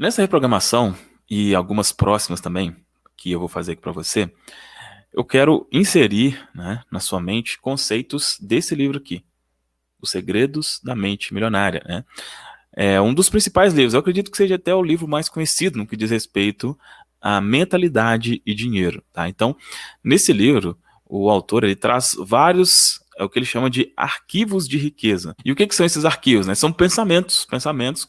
Nessa reprogramação e algumas próximas também, que eu vou fazer aqui para você, eu quero inserir, né, na sua mente conceitos desse livro aqui, Os Segredos da Mente Milionária, né? É um dos principais livros, eu acredito que seja até o livro mais conhecido no que diz respeito à mentalidade e dinheiro, tá? Então, nesse livro, o autor ele traz vários, é o que ele chama de arquivos de riqueza. E o que são esses arquivos, né? São pensamentos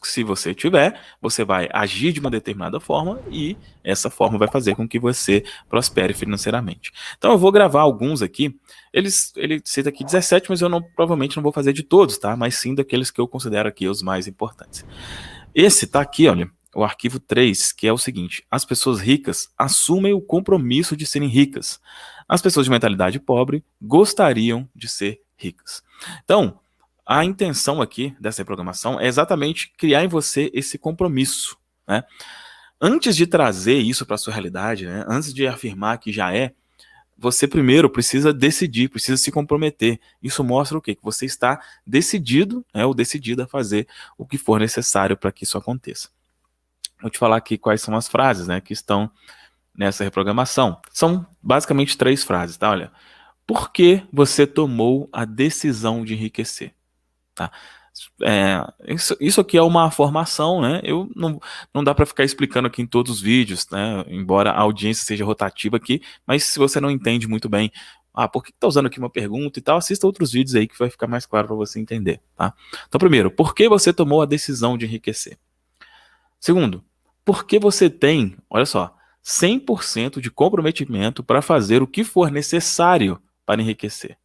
que se você tiver, você vai agir de uma determinada forma e essa forma vai fazer com que você prospere financeiramente. Então, eu vou gravar alguns aqui. Ele cita aqui 17, mas eu provavelmente não vou fazer de todos, tá? Mas sim daqueles que eu considero aqui os mais importantes. Esse tá aqui, olha, o arquivo 3, que é o seguinte: as pessoas ricas assumem o compromisso de serem ricas. As pessoas de mentalidade pobre gostariam de ser ricas. Então, a intenção aqui dessa reprogramação é exatamente criar em você esse compromisso, né? Antes de trazer isso para sua realidade, né? Antes de afirmar que já é, você primeiro precisa decidir, precisa se comprometer. Isso mostra o quê? Que você está decidido, né, ou decidida a fazer o que for necessário para que isso aconteça. Vou te falar aqui quais são as frases, né, que estão nessa reprogramação. São basicamente 3 frases, tá? Olha, por que você tomou a decisão de enriquecer? Tá? Isso aqui é uma formação, né? Eu não dá para ficar explicando aqui em todos os vídeos, né? Embora a audiência seja rotativa aqui, mas se você não entende muito bem, por que tá usando aqui uma pergunta e tal, assista outros vídeos aí que vai ficar mais claro para você entender, tá? Então, primeiro, por que você tomou a decisão de enriquecer? Segundo, por que você tem, olha só, 100% de comprometimento para fazer o que for necessário para enriquecer?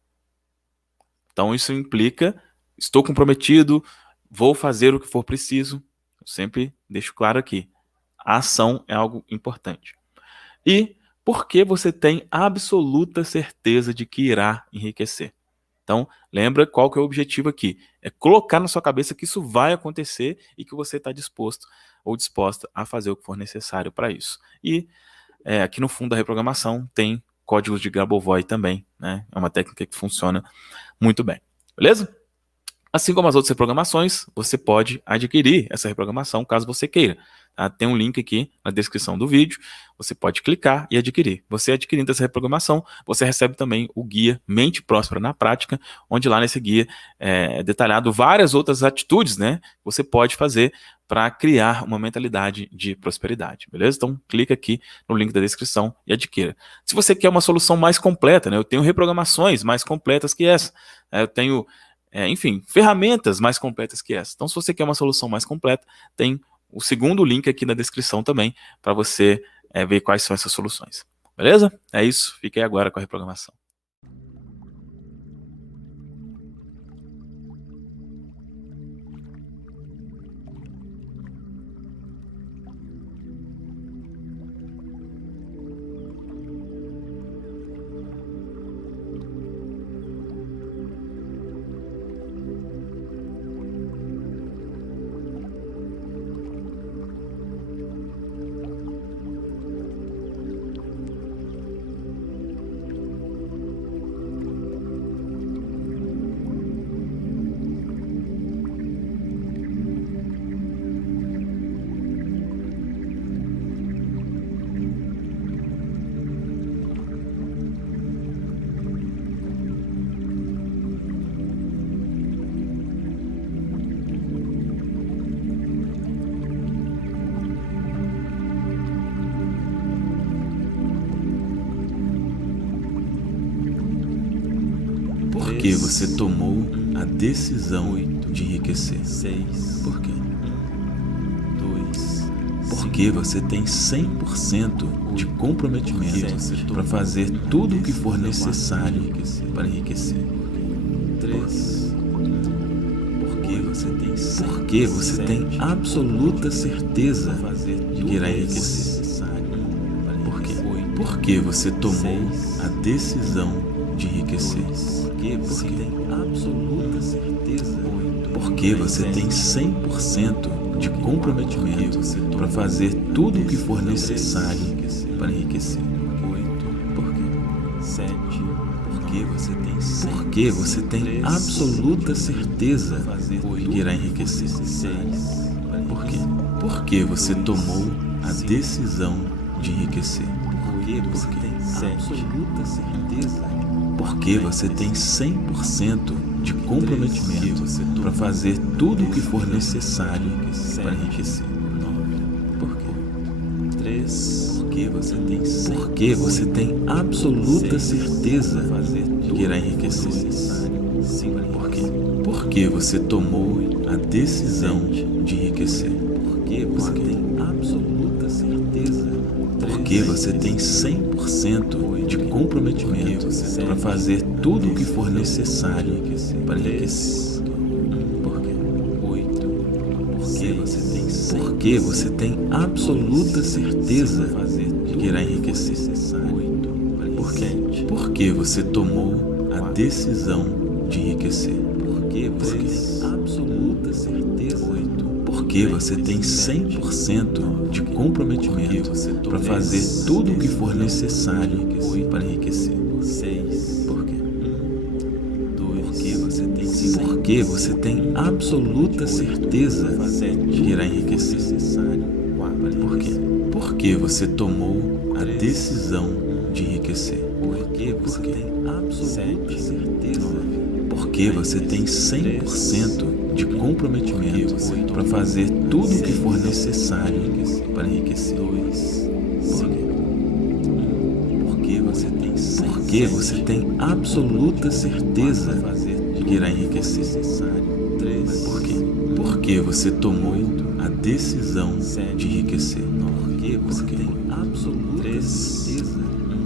Então, isso implica, estou comprometido, vou fazer o que for preciso. Eu sempre deixo claro aqui, a ação é algo importante. E por que você tem absoluta certeza de que irá enriquecer? Então, lembra qual que é o objetivo aqui. É colocar na sua cabeça que isso vai acontecer e que você está disposto ou disposta a fazer o que for necessário para isso. E aqui no fundo da reprogramação tem códigos de Grabovoi também, né? É uma técnica que funciona muito bem. Beleza? Assim como as outras reprogramações, você pode adquirir essa reprogramação caso você queira. Tá? Tem um link aqui na descrição do vídeo, você pode clicar e adquirir. Você adquirindo essa reprogramação, você recebe também o guia Mente Próspera na Prática, onde lá nesse guia é detalhado várias outras atitudes, né, que você pode fazer para criar uma mentalidade de prosperidade, beleza? Então clica aqui no link da descrição e adquira. Se você quer uma solução mais completa, né, eu tenho reprogramações mais completas que essa. Eu tenho enfim, ferramentas mais completas que essa. Então, se você quer uma solução mais completa, tem o segundo link aqui na descrição também, para você ver quais são essas soluções. Beleza? É isso. Fique aí agora com a reprogramação. Por que você tomou a decisão de enriquecer? Por quê? Porque você tem 100% de comprometimento para fazer tudo o que for necessário para enriquecer. Porque você tem absoluta certeza de que irá enriquecer. Por quê? Porque você tomou a decisão de enriquecer. Porque tem absoluta certeza. Porque você tem 100% de comprometimento para fazer tudo o que for necessário para enriquecer. Por quê? Porque você tem Porque você tem absoluta certeza de que irá enriquecer. Por quê? Porque você tomou a decisão de enriquecer. Porque você tem absoluta certeza. Porque você tem 100% de comprometimento para fazer tudo o que for necessário para enriquecer. Por quê? Porque você tem absoluta certeza de que irá enriquecer. Por quê? Porque você tomou a decisão de enriquecer. Porque você tem absoluta certeza. Porque você tem 100% de comprometimento para fazer tudo o que for necessário para enriquecer. Por quê? Porque você tem absoluta certeza de que irá enriquecer. Por quê? Porque você tomou a decisão de enriquecer. Porque você tem absoluta certeza. Porque você tem 100% de comprometimento para fazer tudo o que for necessário para enriquecer. Por quê? Porque você tem absoluta certeza de que irá enriquecer. Por quê? Porque você tomou a decisão de enriquecer. Porque você tem absoluta certeza. Porque você tem 100% de comprometimento para fazer tudo o que for necessário para enriquecer. Por quê? Porque você tem absoluta certeza de que irá enriquecer. Por quê? Porque você tomou a decisão de enriquecer. Porque você tem absoluta certeza.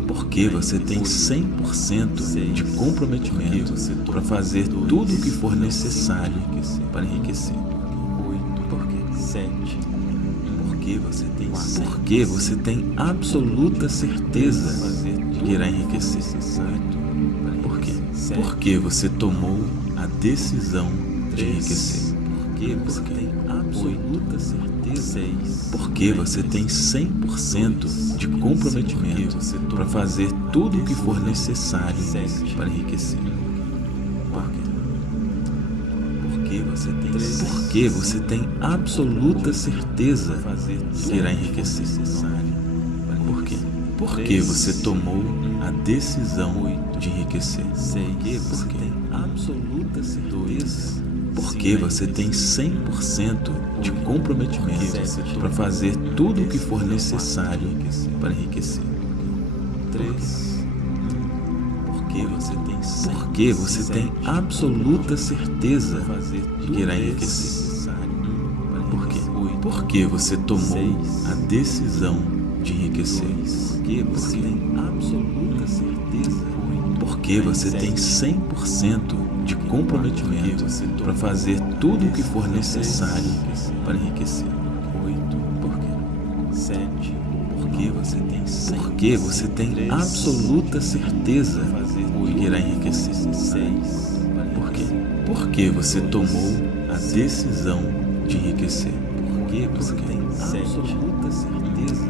Porque você tem 100% de comprometimento para fazer tudo o que for necessário para enriquecer. Por quê? Porque você tem absoluta certeza de que irá enriquecer. Por quê? Porque você tomou a decisão de enriquecer. Porque você tem absoluta certeza. Porque você tem 100% de comprometimento para fazer tudo o que for necessário para enriquecer. Porque você tem absoluta certeza de que irá enriquecer. Por quê? Porque você tomou a decisão de enriquecer. Porque você tem absoluta certeza. Porque você tem 100% de comprometimento para fazer tudo o que for necessário para enriquecer. Porque você tem absoluta certeza de que irá enriquecer. Por quê? Porque você tomou a decisão de enriquecer. Porque você tem absoluta certeza. Porque você tem 100% de comprometimento para fazer tudo o que for necessário para enriquecer. Por quê? Porque você tem absoluta certeza de que irá enriquecer. Por quê? Porque você tomou a decisão de enriquecer. Porque você tem absoluta certeza.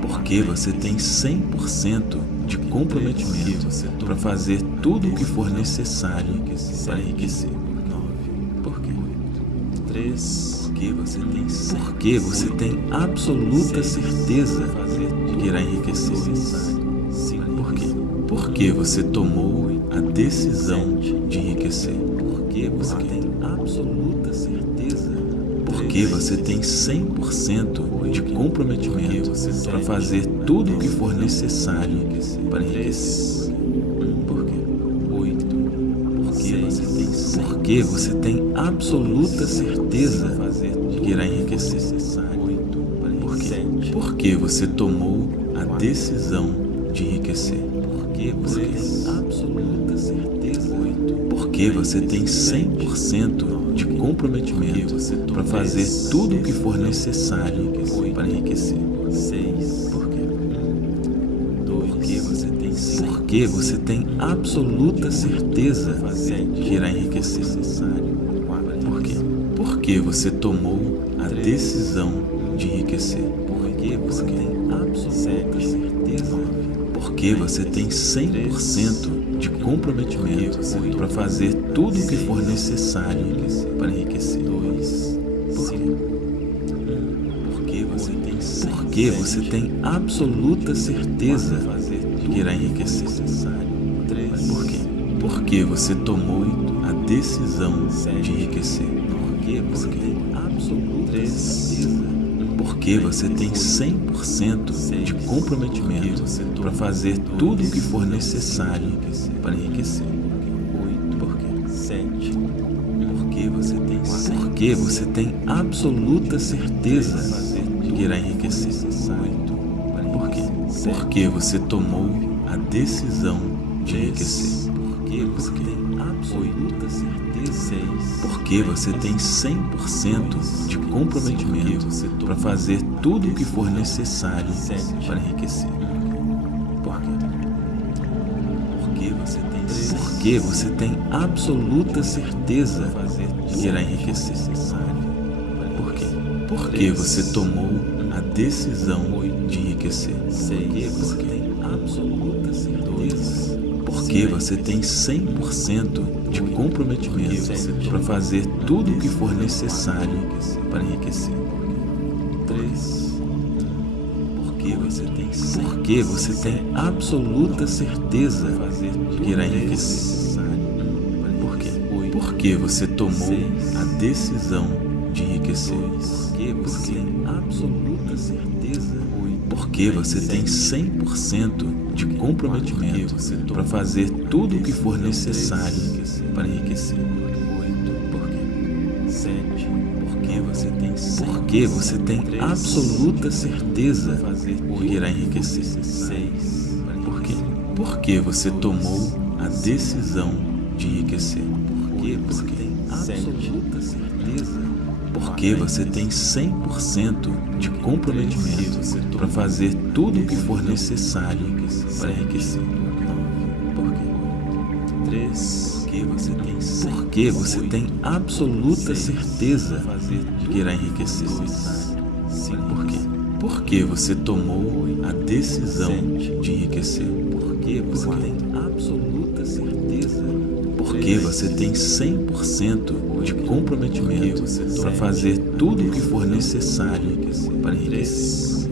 Porque você tem 100% de comprometimento para fazer tudo o que for necessário para enriquecer. Por quê? Porque você tem absoluta certeza de que irá enriquecer. Por quê? Porque você tomou a decisão de enriquecer. Porque você tem absoluta certeza. Porque você tem 100% de comprometimento para fazer tudo o que for necessário para enriquecer. Por quê? Porque você tem absoluta certeza de que irá enriquecer. Por quê? Porque você tomou a decisão de enriquecer. Porque você tem absoluta certeza. Porque você tem 100% de comprometimento para fazer tudo o que for necessário para enriquecer. Por quê? Porque você tem absoluta certeza de que irá enriquecer. Por quê? Porque você tomou a decisão de enriquecer. Porque você tem absoluta certeza. Porque você tem 100% de comprometimento para fazer tudo o que for necessário para enriquecer. Porque você tem absoluta certeza de que irá enriquecer. Por quê? Porque você tomou a decisão de enriquecer. Porque você tem absoluta certeza. Porque você tem 100% de comprometimento para fazer tudo o que for necessário para enriquecer. Porque você tem absoluta certeza de que irá enriquecer. Por quê? Porque você tomou a decisão de enriquecer. Porque você tem absoluta certeza. Porque você tem 100% de comprometimento para fazer tudo o que for necessário para enriquecer. Por quê? Porque você tem absoluta certeza de que irá enriquecer. Por quê? Porque você tomou a decisão de enriquecer. Porque você tem absoluta certeza. Porque você tem 100% de comprometimento para fazer tudo o que for necessário para enriquecer. Porque você tem absoluta certeza de que irá enriquecer. Por quê? Porque você tomou a decisão de enriquecer. Porque você tem absoluta certeza. Porque você tem 100% de comprometimento para fazer tudo o que for necessário para enriquecer. Porque você tem absoluta certeza de que irá enriquecer. Por quê? Porque você tomou a decisão de enriquecer. Porque você tem absoluta certeza. Porque você tem 100% de comprometimento para fazer tudo o que for necessário para enriquecer. Porque você tem absoluta certeza de que irá enriquecer. Por quê? Porque você tomou a decisão de enriquecer. Porque você tem absoluta certeza. Porque você tem 100% de comprometimento para fazer tudo o que for necessário para enriquecer.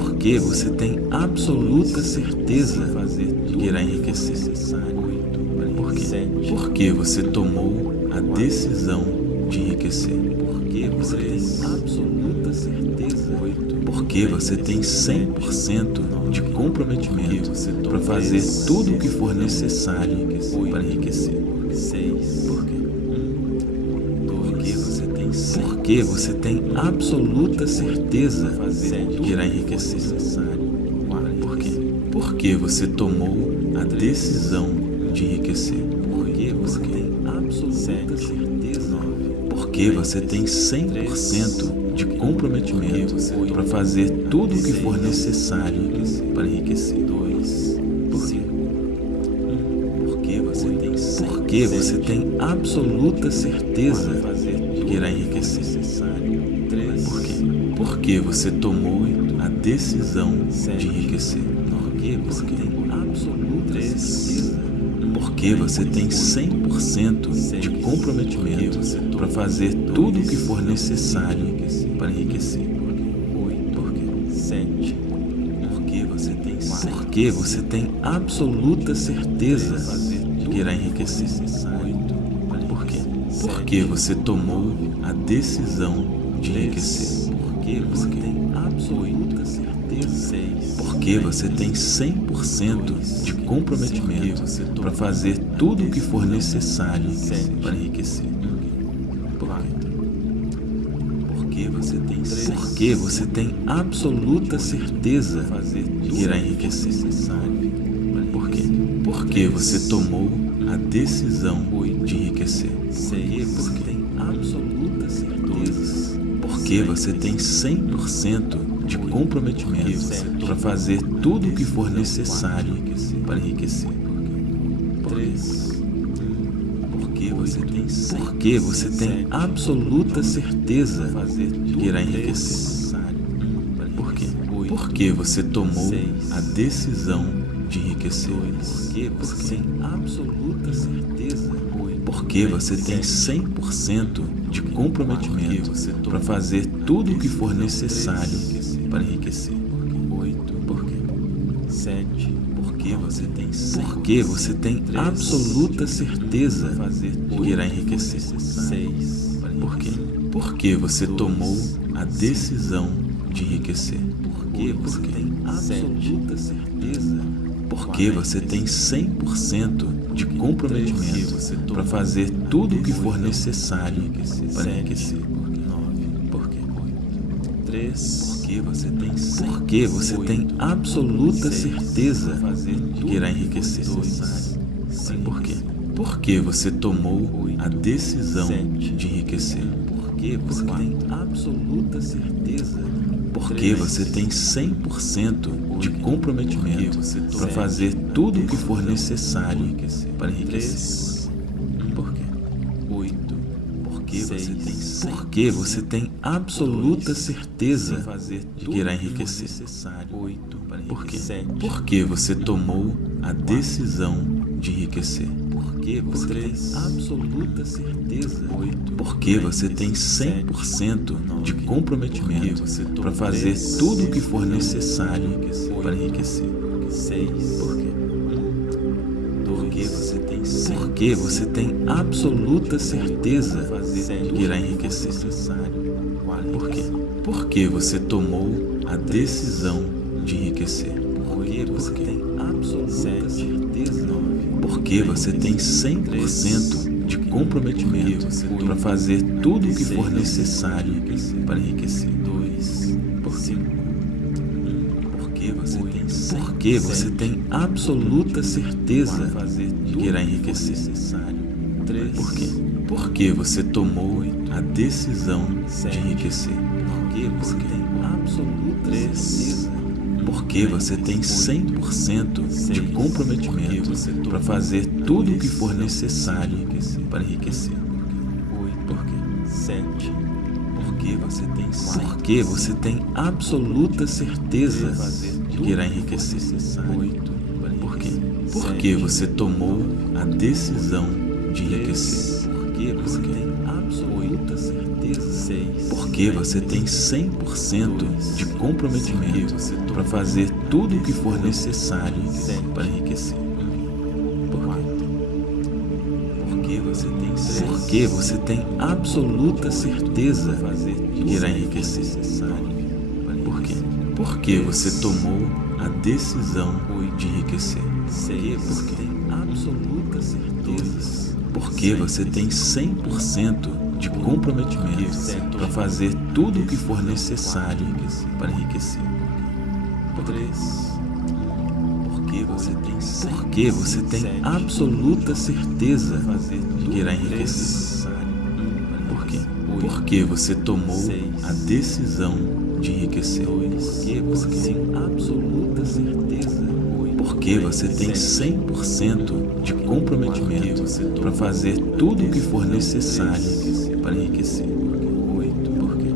Porque você tem absoluta certeza de que irá enriquecer. Por quê? Porque você tomou a decisão de enriquecer. Porque você tem absoluta certeza. Porque você tem 100% de comprometimento para fazer tudo o que for necessário para enriquecer. Porque você tem absoluta certeza de que irá enriquecer. Por quê? Porque você tomou a decisão de enriquecer. Porque você tem absoluta certeza. Porque você tem 100% de comprometimento para fazer tudo o que for necessário para enriquecer. Porque você tem absoluta certeza de que irá enriquecer. Por quê? Porque você tomou a decisão de enriquecer. Porque você tem absoluta certeza. Porque você tem 100% de comprometimento para fazer tudo o que for necessário para enriquecer. Porque você tem absoluta certeza de que irá enriquecer. Por quê? Porque você tomou a decisão de enriquecer. Porque você tem absoluta certeza. Porque você tem 100% de comprometimento para fazer tudo o que for necessário para enriquecer. Porque você tem absoluta certeza de que irá enriquecer. Por quê? Porque você tomou a decisão de enriquecer. Porque você tem absoluta certeza. Porque você tem 100% de comprometimento para fazer tudo o que for necessário para enriquecer. Porque você tem absoluta certeza de que irá enriquecer. Por quê? Porque você tomou a decisão de enriquecer. Porque você tem absoluta certeza. Porque você tem 100% de comprometimento para fazer tudo o que for necessário para enriquecer. 8. Por quê? 7. Porque você tem absoluta certeza de que irá enriquecer. 6. Por quê? Porque você tomou a decisão de enriquecer. Porque você tem absoluta certeza. Porque você tem 100% de comprometimento para fazer tudo o que for necessário para enriquecer. 9. Por quê? 3. Porque você tem absoluta certeza de que irá enriquecer. Por quê? Porque você tomou a decisão de enriquecer. Porque você tem absoluta certeza. Porque você tem 100% de comprometimento para fazer tudo o que for necessário para enriquecer. Por quê? 8. Porque você tem absoluta certeza de que irá enriquecer. 8. Por quê? Porque você tomou a decisão de enriquecer. Porque você tem absoluta certeza. 8. Porque você tem 100% de comprometimento para fazer tudo o que for necessário para enriquecer. 6. Por quê? Porque você tem absoluta certeza de que irá enriquecer. Por quê? Porque você tomou a decisão de enriquecer. Porque você tem absoluta certeza. Porque você tem 100% de comprometimento para fazer tudo o que for necessário para enriquecer. 2. Por quê? Porque você tem absoluta certeza de que irá enriquecer. 3. Por quê? Porque você tomou a decisão de enriquecer. Porque você tem absoluta certeza. Porque você tem 100% de comprometimento para fazer tudo o que for necessário para enriquecer. 8. 7. Porque você tem absoluta certeza de que irá enriquecer. 8. Por quê? Porque você tomou a decisão de enriquecer. Porque você tem absoluta certeza. 6. Porque você tem 100% de comprometimento para fazer tudo o que for necessário para enriquecer. Porque você tem absoluta certeza de que irá enriquecer. Por quê? Porque você tomou a decisão de enriquecer. 6. Por quê? Absoluta certeza. Porque você tem 100% de comprometimento para fazer tudo o que for necessário para enriquecer. 3. Porque você tem absoluta certeza de que irá enriquecer. Por quê? Porque você tomou a decisão de enriquecer. Porque você tem absoluta certeza. Porque você tem 100% de comprometimento para fazer tudo o que for necessário para enriquecer. 8. Por quê?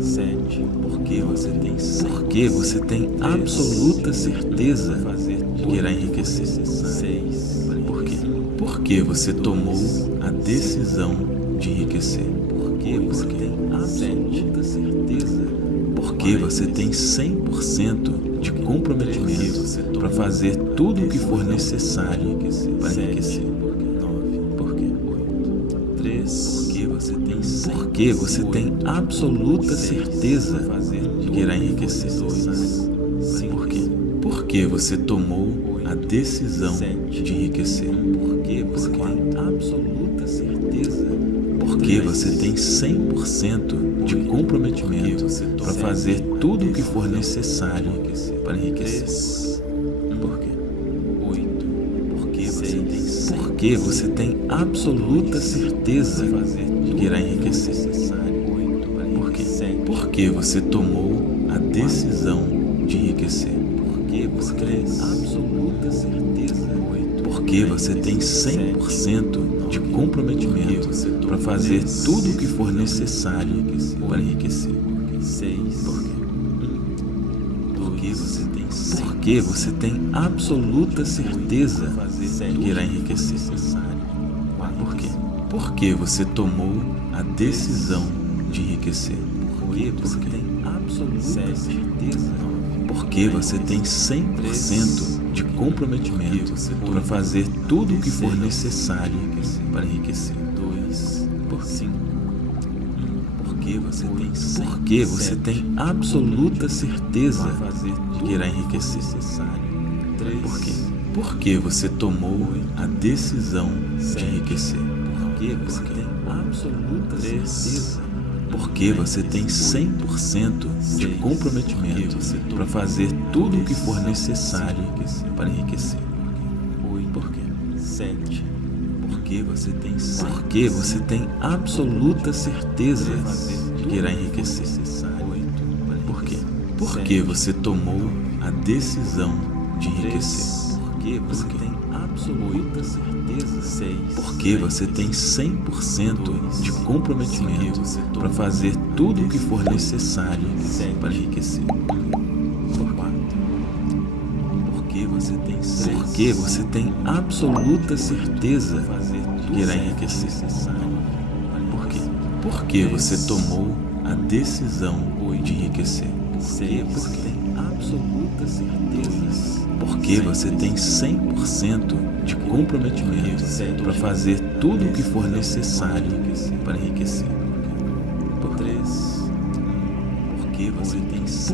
7. Porque você tem absoluta certeza de que irá enriquecer. 6. Por quê? Porque você tomou a decisão de enriquecer. Porque você tem absoluta certeza. Porque você tem 100% de comprometimento para fazer tudo o que for necessário para enriquecer. 9. Por quê? 3. Porque você tem absoluta certeza de que irá enriquecer. Por quê? Porque você tomou a decisão de enriquecer. Porque você tem absoluta certeza. Porque você tem 100% de comprometimento para fazer tudo o que for necessário para enriquecer. Por quê? 8. Porque você tem absoluta certeza de que irá enriquecer. Por quê? Porque você tomou a decisão de enriquecer. Porque você tem absoluta certeza. Porque você tem 100% de comprometimento para fazer tudo o que for necessário para enriquecer. 6. Por quê? Porque você tem absoluta certeza de que irá enriquecer. Por quê? Porque você tomou a decisão de enriquecer. Porque você tem absoluta certeza. Porque você tem 100% de comprometimento para fazer tudo o que for necessário para enriquecer. Porque você tem absoluta certeza de que irá enriquecer. Por quê? Porque você tomou a decisão de enriquecer. Porque você tem absoluta certeza. Porque você tem 100% de comprometimento para fazer tudo o que for necessário para enriquecer. Por quê? Porque você tem absoluta certeza de que irá enriquecer. Por quê? Porque você tomou a decisão de enriquecer. Porque você tem absoluta certeza. Porque você tem 100% de comprometimento para fazer tudo o que for necessário para enriquecer. Porque você tem absoluta certeza de que irá enriquecer. Por quê? Porque você tomou a decisão de enriquecer. Porque você tem absoluta certeza. Porque você tem 100% de comprometimento para fazer tudo o que for necessário para enriquecer.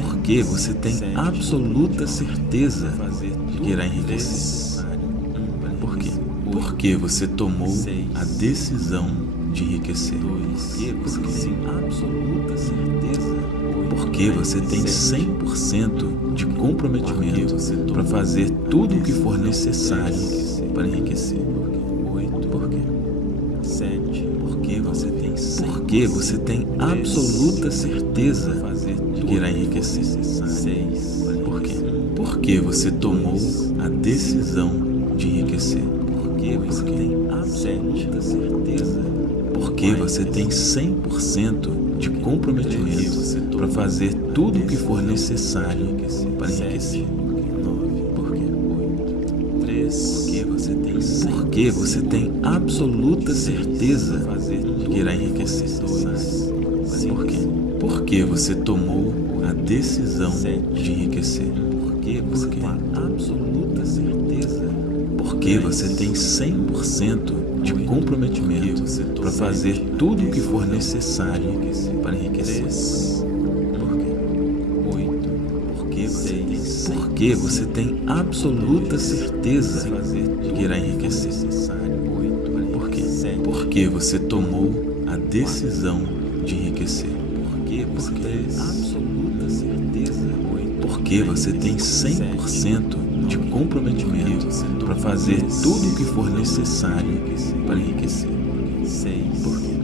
Porque você tem absoluta certeza de que irá enriquecer. Por quê? Porque você tomou a decisão de enriquecer. Porque tem absoluta certeza. Porque você tem 100% de comprometimento para fazer tudo o que for necessário para enriquecer. Por quê? Porque você tem absoluta certeza de que irá enriquecer. Por quê? Porque você tomou a decisão de enriquecer. Porque você tem absoluta certeza. Porque você tem 100% de comprometimento para fazer tudo o que for necessário para enriquecer. Porque você tem absoluta certeza de que irá enriquecer. Por quê? Porque você tomou a decisão de enriquecer. Porque você tem absoluta certeza. Porque você tem 100% de comprometimento para fazer tudo o que for necessário para enriquecer. Porque você tem absoluta certeza de que irá enriquecer. Por quê? Porque você tomou a decisão de enriquecer. Porque você tem absoluta certeza. Porque você tem 100% de comprometimento para fazer tudo o que for necessário para enriquecer. Por quê?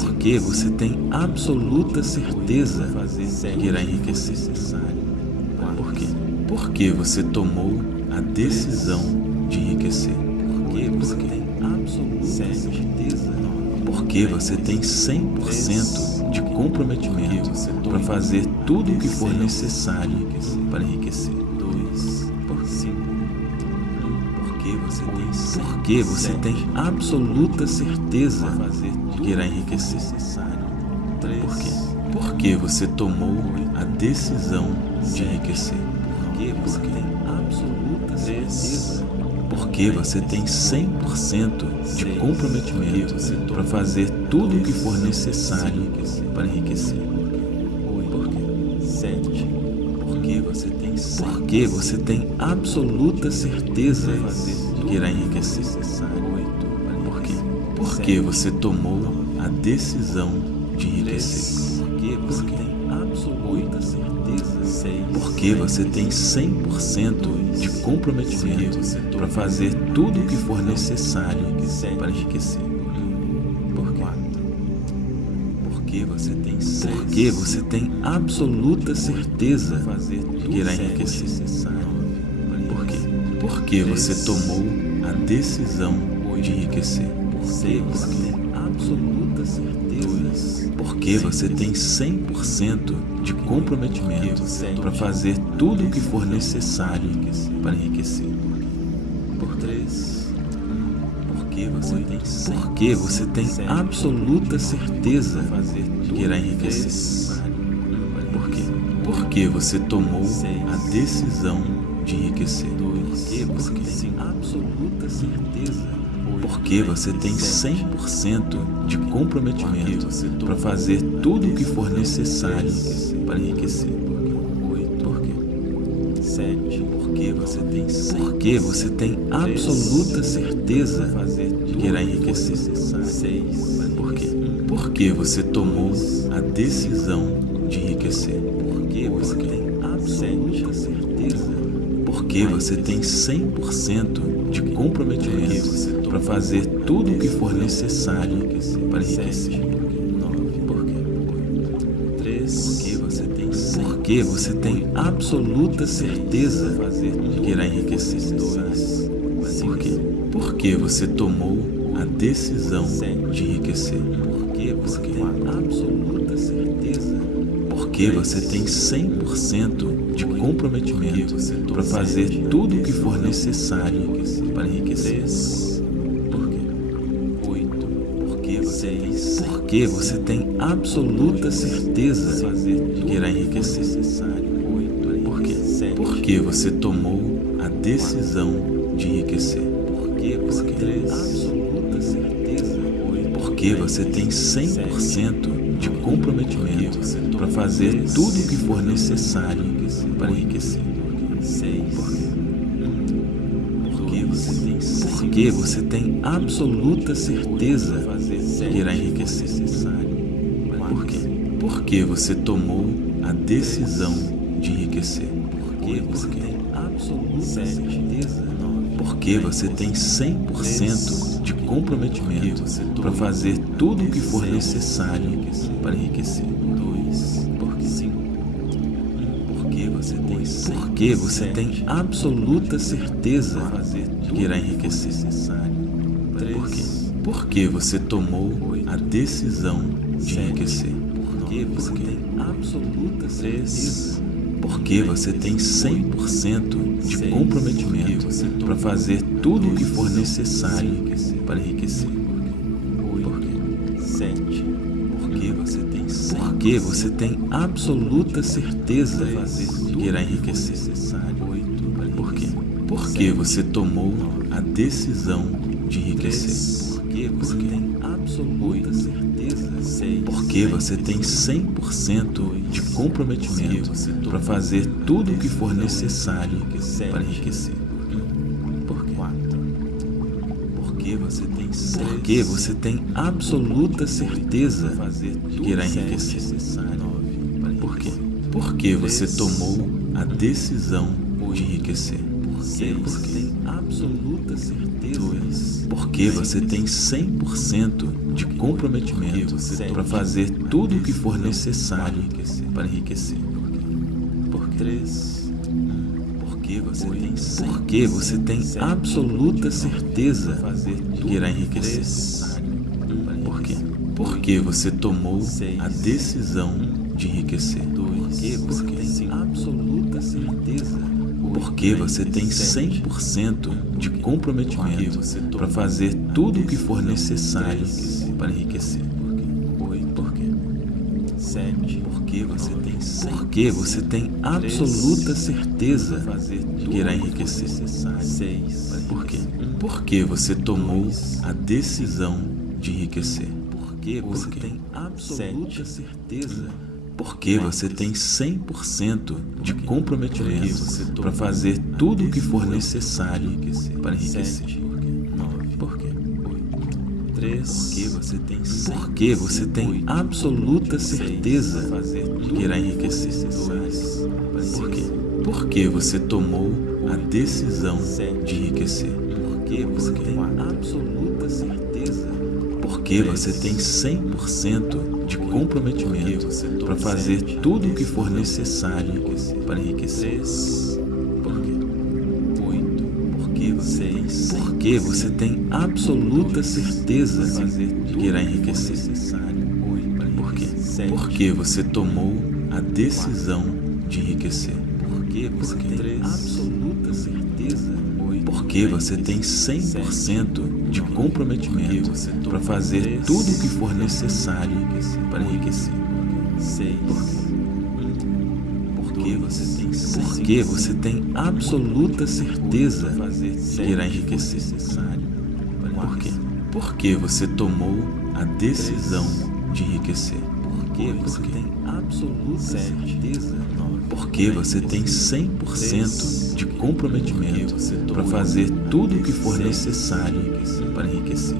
Porque você tem absoluta certeza de que irá enriquecer. Por quê? Porque você tomou a decisão de enriquecer. Porque você tem absoluta certeza. Porque você tem 100% de comprometimento para fazer tudo o que for necessário para enriquecer. Porque você tem absoluta certeza de que irá enriquecer. Por quê? Porque você tomou a decisão de enriquecer. Porque você tem absoluta certeza. Porque você tem 100% de comprometimento para fazer tudo o que for necessário para enriquecer. Por quê? Porque você tem absoluta certeza de que irá enriquecer. Por quê? Porque você tomou a decisão de enriquecer. Porque você tem absoluta certeza. Porque você tem 100% de comprometimento para fazer tudo o que for necessário para enriquecer. Por quê? Porque você tem absoluta certeza de que irá enriquecer. Por quê? Porque você tomou a decisão de enriquecer. Porque você tem absoluta certeza. Porque você tem 100% de comprometimento para fazer tudo o que for necessário para enriquecer. Por 3. Porque você tem absoluta certeza de que irá enriquecer. Por quê? Porque você tomou a decisão de enriquecer. Porque você tem absoluta certeza. Porque você tem 100% de comprometimento para fazer tudo o que for necessário para enriquecer. Por quê? 7. Porque você tem absoluta certeza de que irá enriquecer. 6. Por quê? Porque você tomou a decisão de enriquecer. Porque você tem absoluta certeza. Porque você tem 100% de comprometimento para fazer tudo o que for necessário para enriquecer. 9. Por quê? 3. Porque você tem absoluta certeza de que irá enriquecer. 2. Por quê? Porque você tomou a decisão de enriquecer. Porque você tem absoluta certeza. Porque você tem 100% de comprometimento para fazer tudo o que for necessário para enriquecer. 3. Por quê? 8. Porque você tem 6. Porque você tem absoluta certeza de que irá enriquecer. 8. Por quê? 7. Porque você tomou a decisão de enriquecer. Porque você tem absoluta certeza. Porque você tem 100% de comprometimento para fazer tudo o que for necessário para enriquecer. 6. Porque você tem absoluta certeza de que irá enriquecer. Por quê? Porque você tomou a decisão de enriquecer. Porque você tem absoluta certeza. Porque você tem 100% de comprometimento para fazer tudo o que for necessário para enriquecer. 2. Porque 5. Porque você tem absoluta certeza de que irá enriquecer. 3. Por quê? Porque você tomou a decisão de enriquecer. Porque você tem absoluta certeza. Porque você tem 100% de comprometimento para fazer tudo o que for necessário para enriquecer. 7. Porque você tem absoluta certeza de que irá enriquecer. Por quê? Porque você tomou a decisão de enriquecer. Porque você tem absoluta certeza. 6. Porque você tem 100% de comprometimento para fazer tudo o que for necessário para enriquecer. Por 4. Porque você tem absoluta certeza de que irá enriquecer. Por quê? Porque você tomou a decisão de enriquecer. Porque você tem absoluta certeza. Porque você tem 100% de comprometimento para fazer tudo o que for necessário para enriquecer. Por 3. Porque você tem absoluta certeza de que irá enriquecer. Por quê? Porque você tomou a decisão de enriquecer. Porque você tem absoluta certeza. Porque você tem 100% de comprometimento para fazer tudo o que for necessário para enriquecer. 7. Porque você tem absoluta certeza de que irá enriquecer. 6. Por quê? Porque você tomou a decisão de enriquecer. Porque você tem absoluta certeza. Porque você tem 100% de comprometimento para fazer tudo o que for necessário para enriquecer. 9. Por quê? 3. Porque você tem absoluta certeza de que irá enriquecer. Por quê? Porque você tomou a decisão de enriquecer. Porque você tem absoluta certeza. Porque você tem 100% de comprometimento para fazer tudo o que for necessário para enriquecer. 3. Por quê? 8. Porque você tem absoluta certeza de que irá enriquecer. Por quê? Porque você tomou a decisão de enriquecer. Porque você tem absoluta certeza. Porque você tem 100% de comprometimento para fazer tudo o que for necessário para enriquecer. Porque você tem absoluta certeza de que irá enriquecer. Por quê? Porque você tomou a decisão de enriquecer. Porque você tem absoluta certeza. Porque você tem 100% de comprometimento para fazer tudo o que for necessário para enriquecer.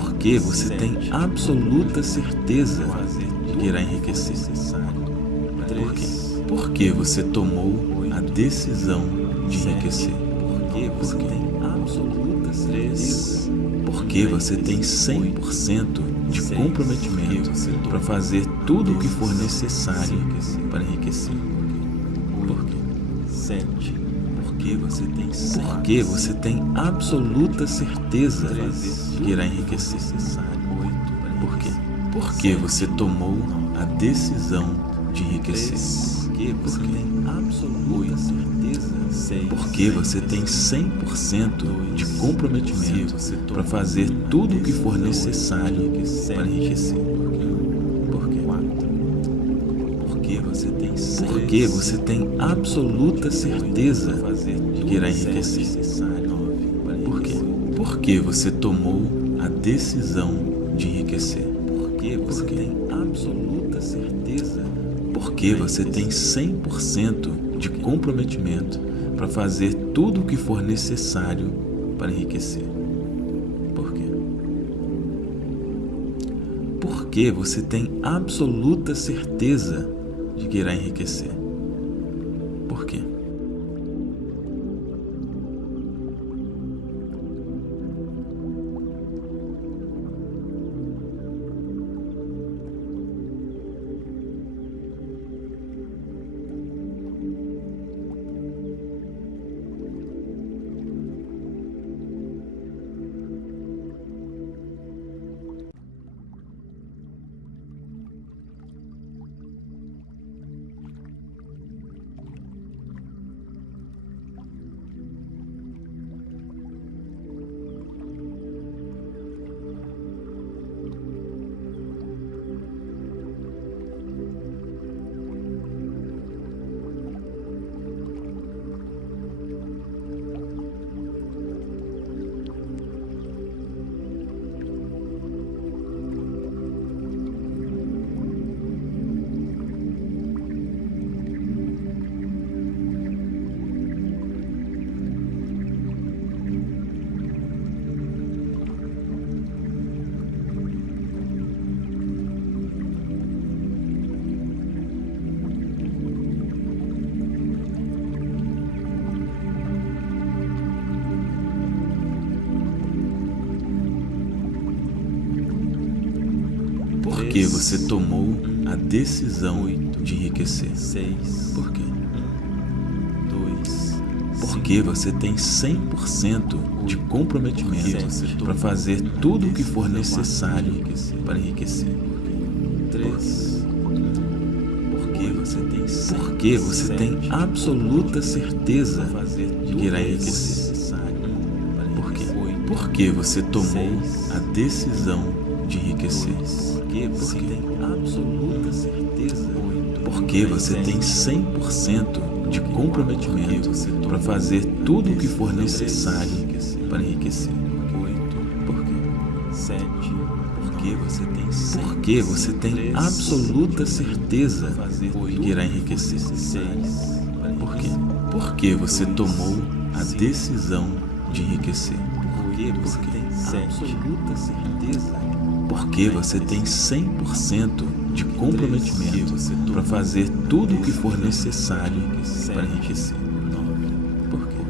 Porque você tem absoluta certeza de que irá enriquecer. Por quê? Porque você tomou a decisão de enriquecer. Porque você tem absoluta certeza. Porque você tem 100% de comprometimento para fazer tudo o que for necessário para enriquecer. Por quê? Porque você tem absoluta certeza de que irá enriquecer. Por quê? Porque você tomou a decisão de enriquecer. Porque tem absoluta certeza. Porque você tem 100% de comprometimento para fazer tudo o que for necessário para enriquecer. Por quê? Porque você tem absoluta certeza de que irá enriquecer. Por quê? Porque você tomou a decisão de enriquecer. Porque você tem absoluta certeza. Porque você tem 100% de comprometimento para fazer tudo o que for necessário para enriquecer. Por quê? Porque você tem absoluta certeza de que irá enriquecer. Por quê? Porque você tomou a decisão de enriquecer. Por quê? Porque você tem 100% de comprometimento para fazer tudo o que for necessário para enriquecer. Porque você tem absoluta certeza de que irá enriquecer. Por quê? Porque você tomou a decisão de enriquecer. Porque tem absoluta certeza. Porque você tem 100% de comprometimento para fazer tudo o que for necessário para enriquecer. Por quê? Porque você tem absoluta certeza de que irá enriquecer. Por quê? Porque você tomou a decisão de enriquecer. Porque você tem absoluta certeza. Porque você tem 100% de comprometimento para fazer tudo o que for necessário para enriquecer. Por quê?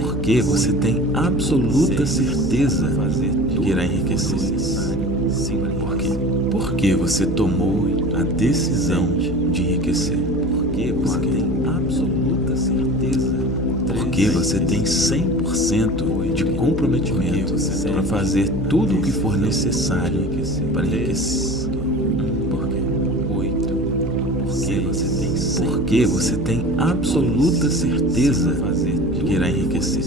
Porque você tem absoluta certeza de que irá enriquecer. Por quê? Porque você tomou a decisão de enriquecer. Porque você tem absoluta certeza. Porque você tem 100% de comprometimento para fazer tudo o que for necessário para enriquecer. Porque você tem absoluta certeza de que irá enriquecer.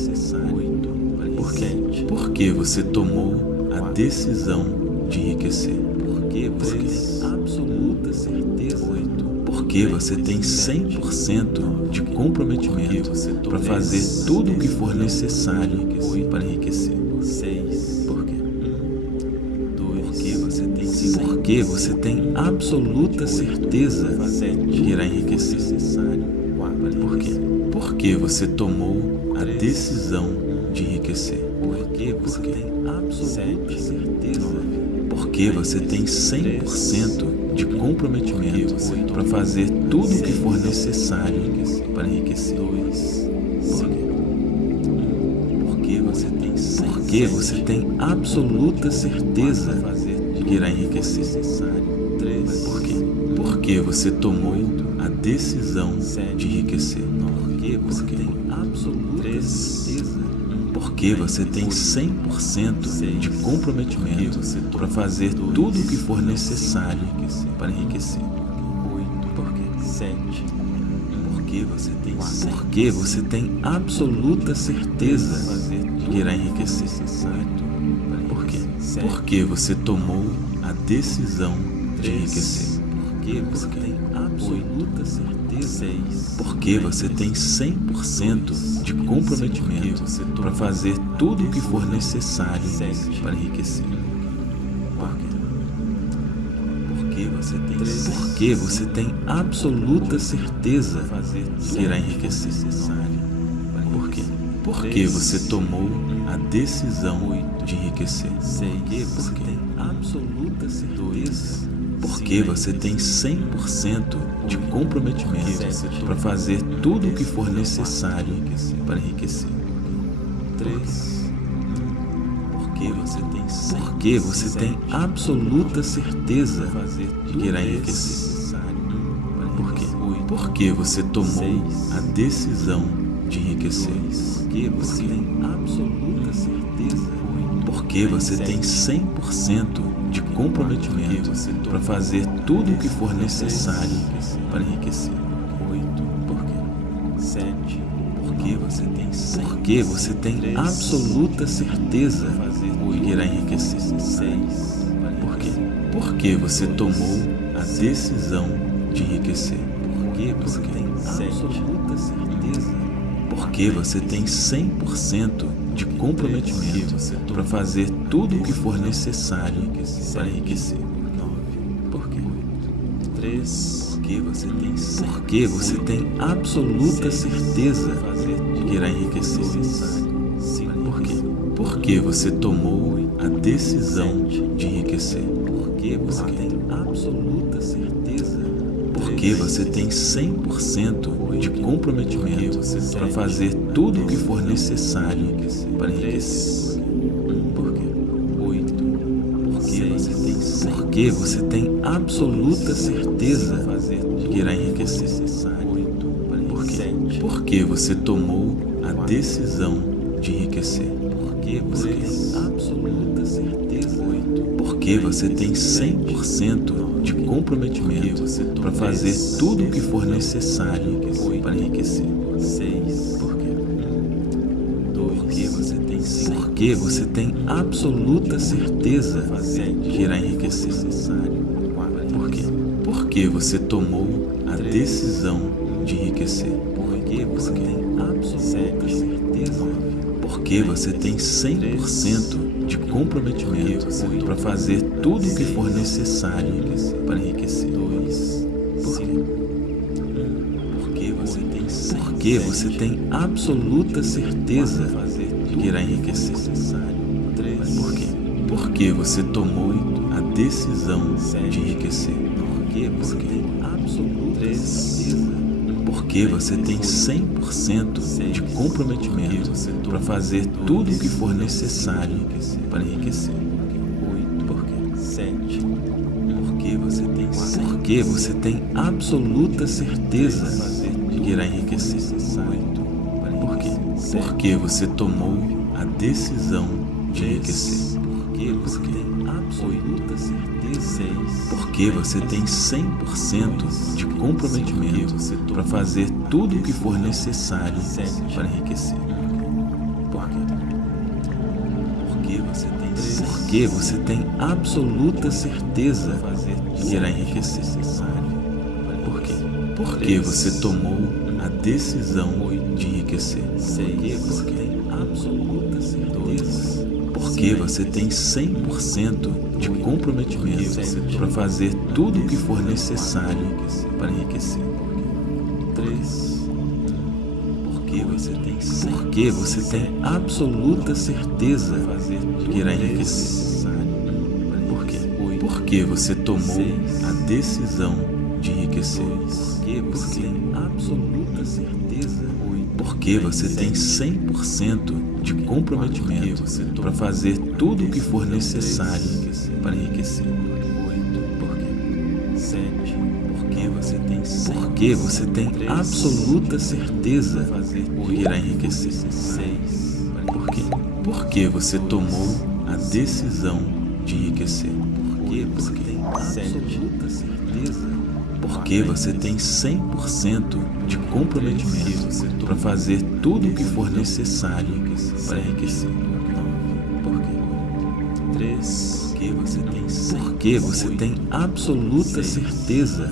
Porque você tomou a decisão de enriquecer. Porque você tem absoluta certeza. Porque você tem 100% de comprometimento para fazer tudo o que for necessário para enriquecer. Porque você tem absoluta certeza de que irá enriquecer. Porque você tomou a decisão de enriquecer. Porque você tem absoluta certeza. Porque você tem 100% de comprometimento para fazer tudo o que for necessário para enriquecer. Porque você tem absoluta certeza de que irá enriquecer. Porque você tomou a decisão de enriquecer. Porque você tem absoluta certeza. Porque você tem 100% de comprometimento para fazer tudo o que for necessário para enriquecer. Porque você tem absoluta certeza de que irá enriquecer. Porque você tomou a decisão de enriquecer. Porque você tem absoluta certeza. Porque você tem 100% de comprometimento para fazer tudo o que for necessário para enriquecer. Porque você tem absoluta certeza de que irá enriquecer. Porque você tomou a decisão de enriquecer. Porque você tem absoluta certeza. Porque você tem 100% de comprometimento para fazer tudo o que for necessário para enriquecer. Porque você tem absoluta certeza de que irá enriquecer. Porque você tomou a decisão de enriquecer. Porque você tem absoluta certeza. Porque você tem 100% de comprometimento para fazer tudo o que for necessário para enriquecer. Porque você tem absoluta certeza de que irá enriquecer. Porque você tomou a decisão de enriquecer. Porque você tem absoluta certeza. Porque você tem 100% de comprometimento para fazer tudo o que for necessário para enriquecer. Porque você tem absoluta certeza de que irá enriquecer. Porque você tomou a decisão de enriquecer. Porque você tem absoluta certeza. Porque você tem 100% de comprometimento para fazer tudo o que for necessário para enriquecer. Porque você tem absoluta certeza de que irá enriquecer. Porque você tomou a decisão de enriquecer. Porque você tem absoluta certeza. Porque você tem 100% de comprometimento para fazer tudo o que for necessário para enriquecer. Porque você tem absoluta certeza de que irá enriquecer. Porque você tomou a decisão de enriquecer. Porque você tem absoluta certeza. Porque você tem 100% de comprometimento para fazer tudo o que for necessário para enriquecer. Porque você tem absoluta certeza de que irá enriquecer. Porque você tomou a decisão de enriquecer. Porque você tem absoluta certeza. Porque você tem 100% de comprometimento para fazer tudo o que for necessário para enriquecer. Porque você tem absoluta certeza de que irá enriquecer. Por quê? Porque você tomou a decisão de enriquecer. Porque você tem absoluta certeza. Porque você tem 100% de comprometimento para fazer tudo o que for necessário para enriquecer. Por quê? Porque você tem absoluta certeza de que irá enriquecer. Por quê? Porque você tomou a decisão de enriquecer. Porque você tem absoluta certeza. Porque você tem 100% de comprometimento para fazer tudo o que for necessário para enriquecer. 3. Porque você tem absoluta certeza de que irá enriquecer. Por quê? Porque você tomou a decisão de enriquecer. Porque você tem absoluta certeza. Porque você tem 100% de comprometimento para fazer tudo o que for necessário para enriquecer. Por quê? 7. Porque você tem absoluta certeza de que irá enriquecer. Por quê? Porque você tomou a decisão de enriquecer. Porque você tem absoluta certeza. Porque você tem 100% de comprometimento para fazer tudo o que for necessário para enriquecer. Por quê? 3. Porque você tem absoluta certeza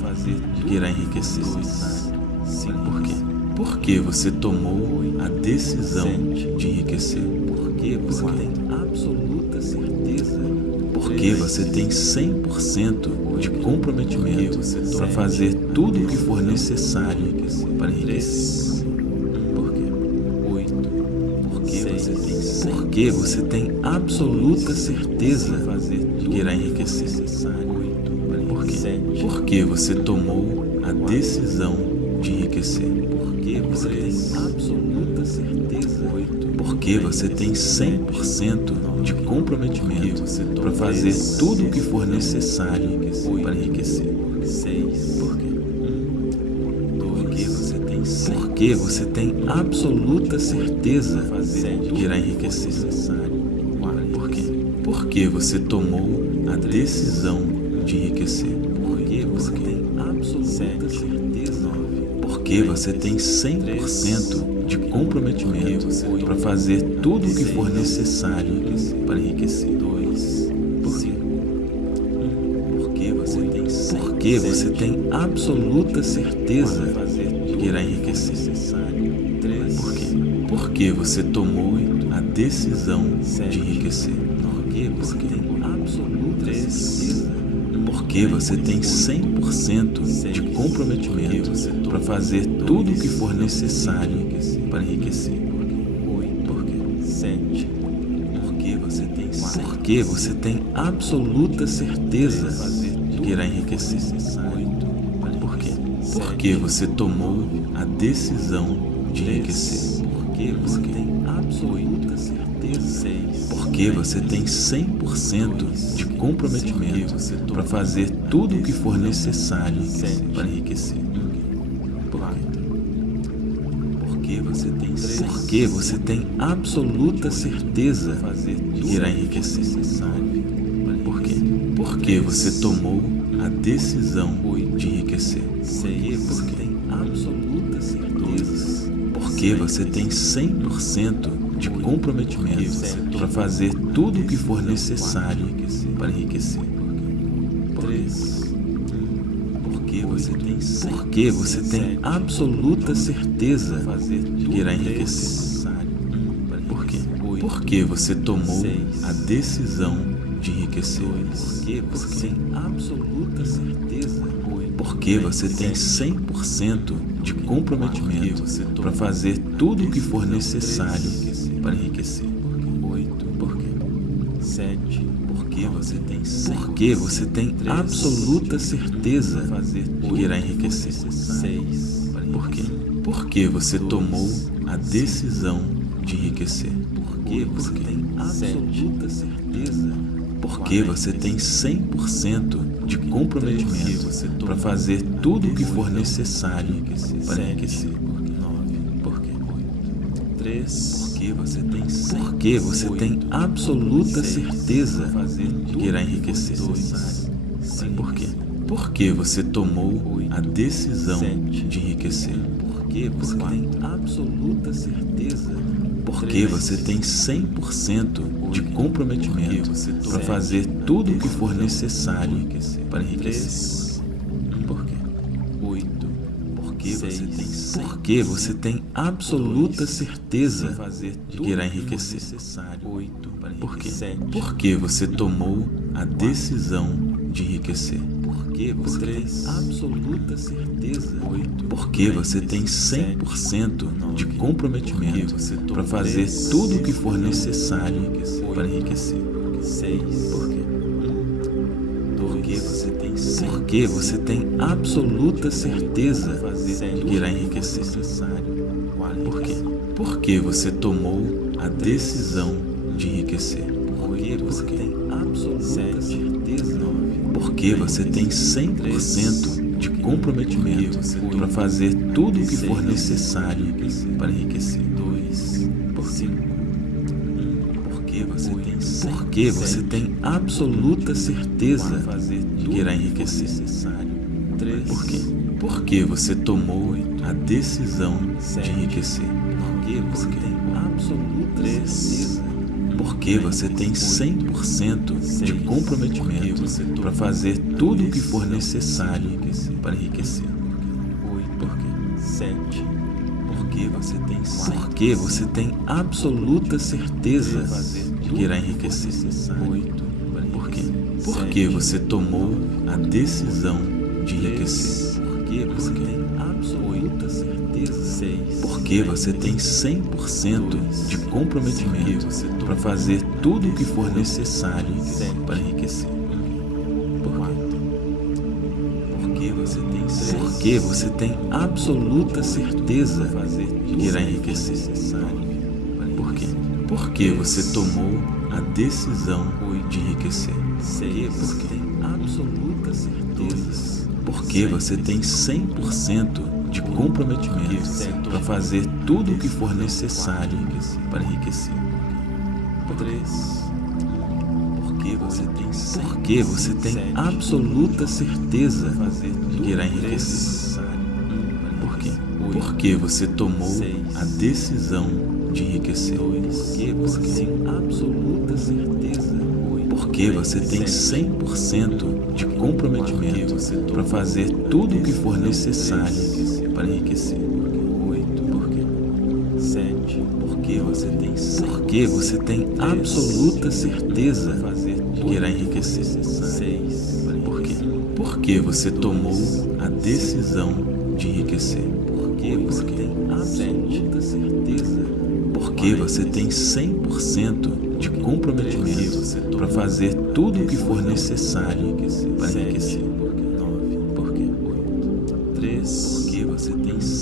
de que irá enriquecer. Por quê? Porque você tomou a decisão de enriquecer. Porque você tem absoluta certeza. Porque você tem 100% de comprometimento para fazer tudo o que for necessário para enriquecer. Por quê? 8. Porque você tem absoluta certeza de que irá enriquecer. Por quê? Porque você tomou a decisão de enriquecer. Porque você tem absoluta certeza. Porque você tem 100% de comprometimento para fazer tudo o que for necessário para enriquecer. 6. Por quê? Porque você tem absoluta certeza de que irá enriquecer. Por quê? Porque você tomou a decisão de enriquecer. Porque você tem absoluta certeza. Porque você tem 100% de comprometimento para fazer tudo o que for necessário para enriquecer. 2. Por quê? Porque você tem absoluta certeza de que irá enriquecer. Por quê? Porque você tomou a decisão de enriquecer. Porque você tem absoluta certeza. Porque você tem 100% de comprometimento para fazer tudo o que for necessário para enriquecer. Por quê? 7. Porque você tem absoluta certeza de que irá enriquecer. Por quê? Porque você tomou a decisão de enriquecer. Porque você tem absoluta certeza. Porque você tem 100% de comprometimento para fazer tudo o que for necessário para enriquecer. Por quê? Porque você tem absoluta certeza de que irá enriquecer. Por quê? Porque você tomou a decisão de enriquecer. Porque você tem absoluta certeza. Porque você tem 100% de comprometimento para fazer tudo o que for necessário para enriquecer. Por quê? Porque você tem absoluta certeza de que irá enriquecer. Por quê? Porque você tomou a decisão de enriquecer. Porque você tem absoluta certeza. Porque você tem 100% de comprometimento para fazer tudo o que for necessário para enriquecer. 8. Por quê? 7. Porque você tem absoluta certeza de que irá enriquecer. 6. Por quê? Porque você tomou a decisão de enriquecer. Porque você tem absoluta certeza. Porque você tem 100% de comprometimento para fazer tudo o que for necessário para enriquecer. Por quê? 3. Porque você tem absoluta certeza de que irá enriquecer. Por quê? Porque você tomou a decisão de enriquecer. Porque você tem absoluta certeza. Porque você tem 100% de comprometimento para fazer tudo o que for necessário para enriquecer. Por quê? 8. Porque você tem absoluta certeza de que irá enriquecer. Por quê? Porque você tomou a decisão de enriquecer. Porque você tem absoluta certeza. Porque você tem 100% de comprometimento para fazer tudo o que for necessário para enriquecer. Por quê? Porque você tem absoluta certeza de que irá enriquecer. Por quê? Porque você tomou a decisão de enriquecer. Porque você tem absoluta certeza. Porque você tem 100% de comprometimento para fazer tudo o que for necessário para enriquecer. Porque você tem absoluta certeza de que irá enriquecer. Por quê? Porque você tomou a decisão de enriquecer. Porque você tem absoluta certeza. Porque você tem 100% de comprometimento para fazer tudo o que for necessário para enriquecer. Por quê? 7. Porque você tem absoluta certeza de que irá enriquecer. 8. Por quê? Porque você tomou a decisão de enriquecer. Porque você tem absoluta certeza. 6. Porque você tem 100% de comprometimento para fazer tudo o que for necessário para enriquecer. Porque você tem absoluta certeza de que irá enriquecer. Por quê? Porque você tomou a decisão de enriquecer. Porque tem absoluta certeza. Porque você tem 100% de comprometimento para fazer tudo o que for necessário para enriquecer. 3. Porque você tem absoluta certeza de que irá enriquecer. Por quê? Porque você tomou a decisão de enriquecer. Porque você tem absoluta certeza. Porque você tem 100% de comprometimento para fazer tudo o que for necessário para enriquecer. Por quê? 7. Porque você tem absoluta certeza de que irá enriquecer. 6. Por quê? Porque você tomou a decisão de enriquecer. Porque você tem absoluta certeza. Porque você tem 100% de comprometimento para fazer tudo o que for necessário para enriquecer. Por quê? 3.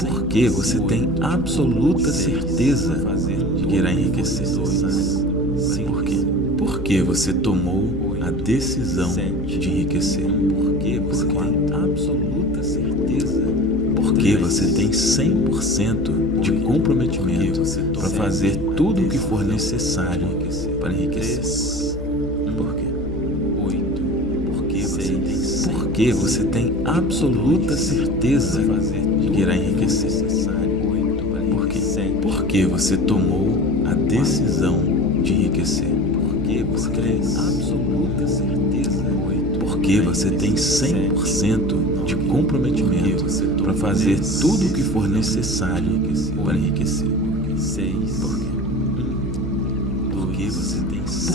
Porque você tem absoluta certeza de que irá enriquecer. Por quê? Porque você tomou a decisão de enriquecer. Porque você tem absoluta certeza. Porque você tem 100% de comprometimento para fazer tudo o que for necessário para enriquecer. Por quê? 8. Porque você tem absoluta certeza de que irá enriquecer. Por quê? Porque você tomou a decisão de enriquecer. Porque você tem absoluta certeza. Porque você tem 100% de comprometimento para fazer tudo o que for necessário para enriquecer. Por quê?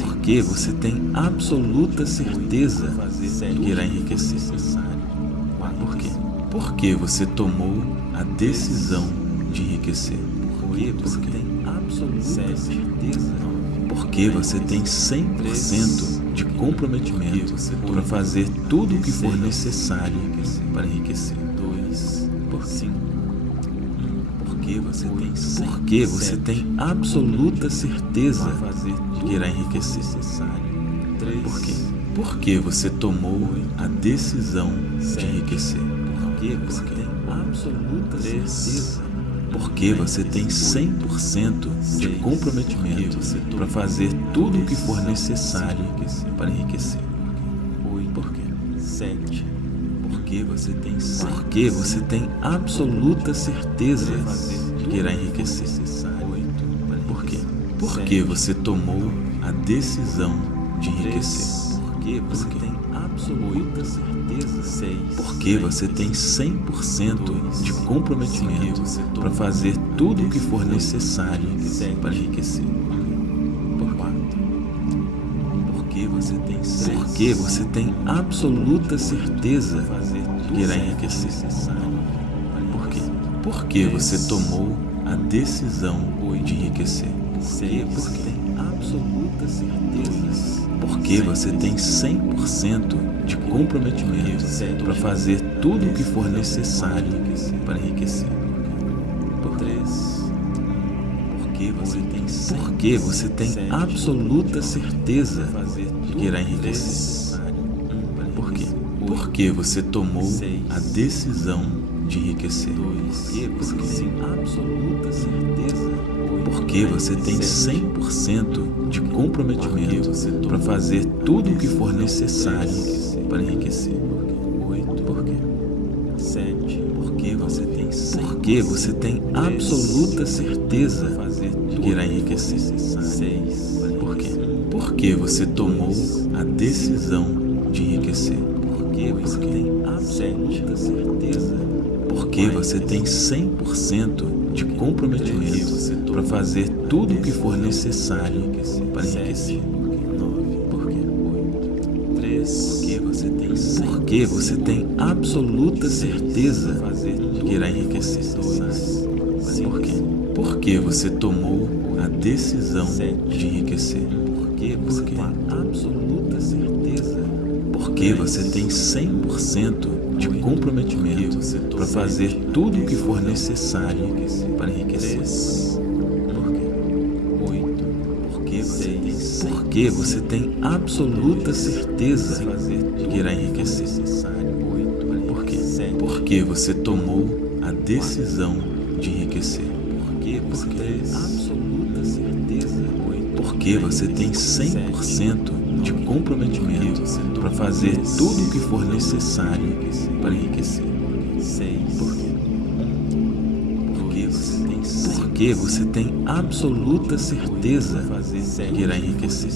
Porque você tem absoluta certeza de que irá enriquecer. Por quê? Porque você tomou a decisão de enriquecer. Porque você tem absoluta certeza. Porque você tem 100% de comprometimento para fazer tudo o que for necessário para enriquecer. Porque você tem absoluta certeza de que irá enriquecer. Por quê? Por que você tomou a decisão de enriquecer? Porque você tem absoluta certeza. Porque você tem 100% de comprometimento para fazer tudo o que for necessário para enriquecer. Por quê? 7. Porque você tem absoluta certeza de que irá enriquecer. Por quê? Porque você tomou a decisão de enriquecer. Porque você tem absoluta certeza. 6. Porque você tem 100% de comprometimento para fazer tudo o que for necessário para enriquecer. Por 4. Porque você tem absoluta certeza de que irá enriquecer. Por quê? Porque você tomou a decisão de enriquecer. Porque tem absoluta certeza. Porque você tem 100% de comprometimento para fazer tudo o que for necessário para enriquecer. Por 3. Porque você tem absoluta certeza de que irá enriquecer. Por quê? Porque você tomou a decisão de enriquecer. Porque você tem absoluta certeza. Porque você tem 100% de comprometimento para fazer tudo o que for necessário para enriquecer. 8. Por quê? 7. Porque você tem absoluta certeza de que irá enriquecer. 6. Por quê? Porque você tomou a decisão de enriquecer. Porque você tem absoluta certeza. Porque você tem 100% de comprometimento para fazer tudo o que for necessário para enriquecer. 9. Por quê? 3. Porque você tem absoluta certeza de que irá enriquecer. Por quê? Porque você tomou a decisão de enriquecer. Porque você tem absoluta certeza. Porque você tem 100% de comprometimento para fazer tudo o que for necessário para enriquecer. 8. Porque você tem absoluta certeza de que irá enriquecer. Por quê? Porque você tomou a decisão de enriquecer. Porque você tem absoluta certeza. Porque você tem 100% de comprometimento para fazer tudo o que for necessário para enriquecer. 6. Porque você tem absoluta certeza de que irá enriquecer.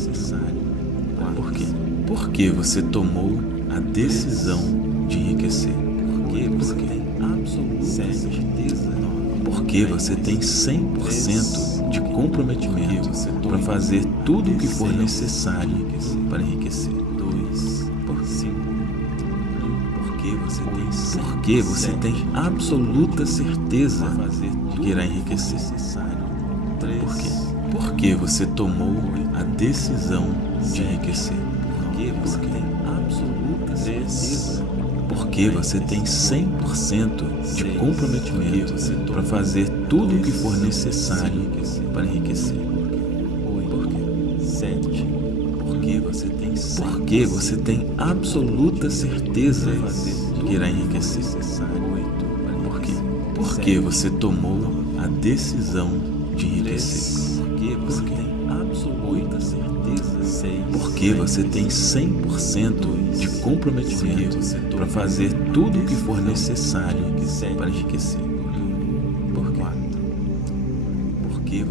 Por quê? Porque você tomou a decisão de enriquecer. Porque você tem absoluta certeza. Porque você tem 100% de comprometimento para fazer tudo o que for necessário para enriquecer. 2. Por 5. Porque você tem absoluta certeza de que irá enriquecer. 3. Por quê? Porque você tomou a decisão de enriquecer. Porque você tem absoluta certeza. Porque você tem 100% de comprometimento para fazer tudo o que for necessário para enriquecer. 8. 7. Porque você tem absoluta certeza de que irá enriquecer. 8. Por quê? Porque você tomou a decisão de enriquecer. Porque você tem absoluta certeza. 6. Porque você tem 100% de comprometimento para fazer tudo o que for necessário para enriquecer. Por 4. Porque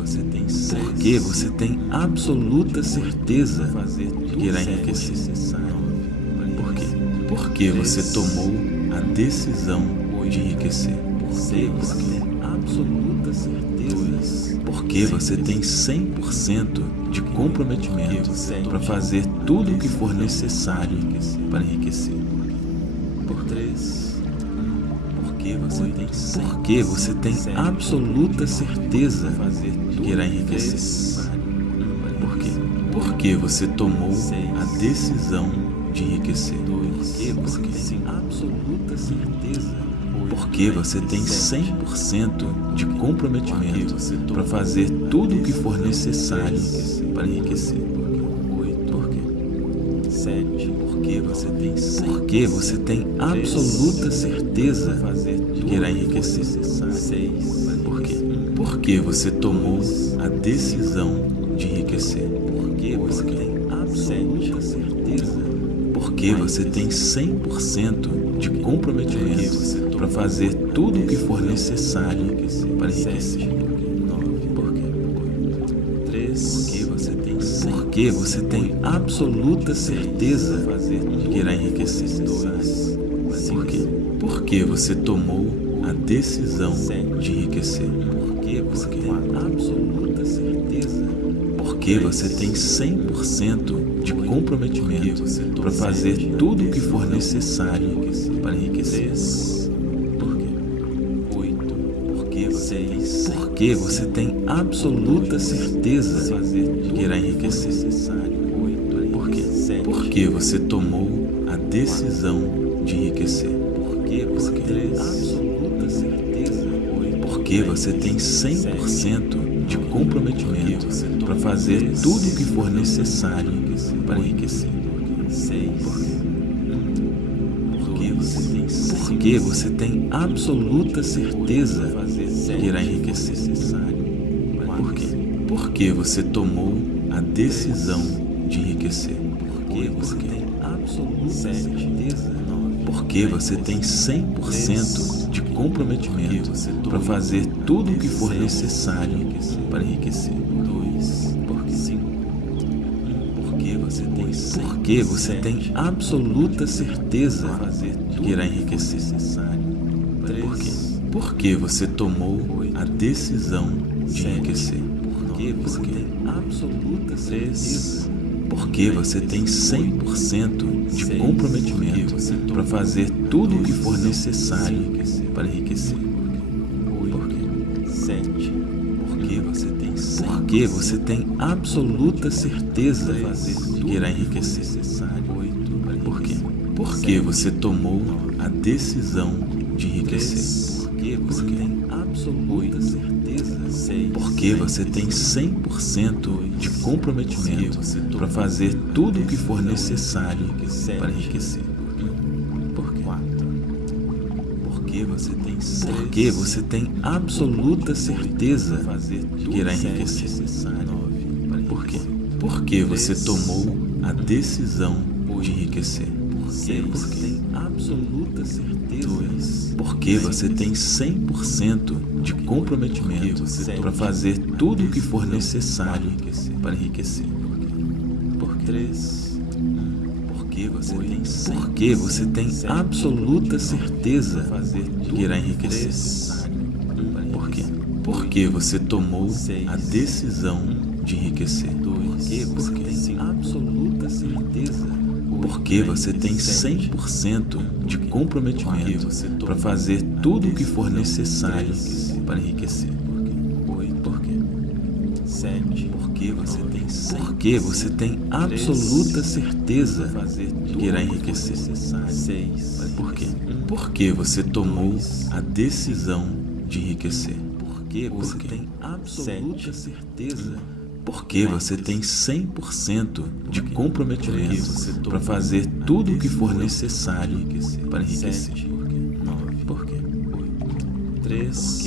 você tem absoluta certeza de que irá enriquecer. Por quê? Porque você tomou a decisão de enriquecer. Porque você tem absoluta certeza. Porque você tem 100% de comprometimento para fazer tudo o que for necessário para enriquecer. Por 3. Porque você tem absoluta certeza de que irá enriquecer. Por quê? Porque você tomou a decisão de enriquecer. Porque você tem absoluta certeza. Porque você tem 100% de comprometimento para fazer tudo o que for necessário para enriquecer. Por quê? 7. Porque você tem absoluta certeza de que irá enriquecer. 6. Por quê? Porque você tomou a decisão de enriquecer. Porque você tem absoluta certeza. Porque você tem 100% de comprometimento para fazer tudo o que for necessário para enriquecer. 9. Por quê? 3. Porque você tem absoluta certeza de que irá enriquecer. 2. Por quê? Porque você tomou a decisão de enriquecer. Porque você tem absoluta certeza. Porque você tem 100% de comprometimento para fazer tudo o que for necessário para enriquecer. 3. Por quê? 8. Porque você tem absoluta certeza de que irá enriquecer. 8. Por quê? Porque você tomou a decisão de enriquecer. Porque você tem absoluta certeza. Porque você tem 100% de comprometimento para fazer tudo o que for necessário para enriquecer. 6. Porque você tem absoluta certeza de que irá enriquecer. Por quê? Porque você tomou a decisão de enriquecer. Porque você tem absoluta certeza. Porque você tem 100% de comprometimento para fazer tudo o que for necessário para enriquecer. 2. Por quê? 5. Porque você tem absoluta certeza de que irá enriquecer. Por quê? Porque você tomou a decisão de enriquecer. Porque você tem absoluta certeza. Porque você tem 100% de comprometimento para fazer tudo o que for necessário para enriquecer. Por quê? 7. Porque você tem absoluta certeza de que irá enriquecer. 8. Por quê? Porque você tomou a decisão de enriquecer. Porque você tem absoluta certeza. 6. Porque você tem 100% de comprometimento para fazer tudo o que for necessário para enriquecer. Por quê? 4. Porque você tem absoluta certeza de que irá enriquecer. 9. Por quê? Porque você tomou a decisão de enriquecer. Porque você tem absoluta certeza. Porque você tem 100% de comprometimento para fazer tudo o que for necessário para enriquecer. Por quê? 3. Porque você tem absoluta certeza de que irá enriquecer. Por quê? Porque você tomou a decisão de enriquecer. Porque você tem absoluta certeza. Porque você tem 100% de comprometimento para fazer tudo o que for necessário para enriquecer. 8. Por quê? 7. Porque você tem absoluta certeza de que irá enriquecer. 6. Por quê? Porque você tomou a decisão de enriquecer. Porque você tem absoluta certeza. Porque você tem 100% de comprometimento para fazer tudo o que for necessário para enriquecer. 9. Por quê? 3.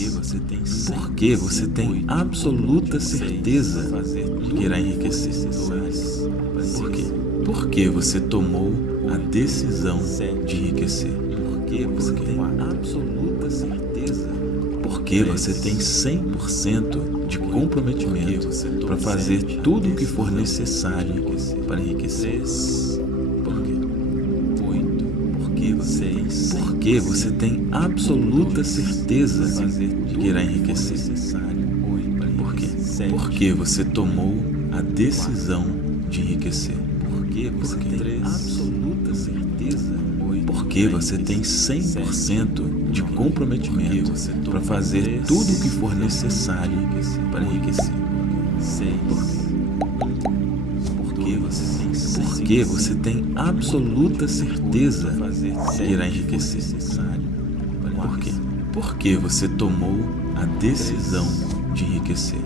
Porque você tem absoluta certeza de que irá enriquecer. 2. Por quê? Porque você tomou a decisão de enriquecer. Porque você tem absoluta certeza. Porque você tem 100% de comprometimento para fazer tudo o que for necessário para enriquecer. 3. Por quê? 8. Porque você tem absoluta certeza de que irá enriquecer. 8. Por quê? Porque você tomou a decisão de enriquecer. Porque você tem absoluta certeza. Porque você tem 100% de comprometimento para fazer tudo o que for necessário para enriquecer. 6. Porque você tem absoluta certeza de que irá enriquecer. Por quê? Porque você tomou a decisão de enriquecer.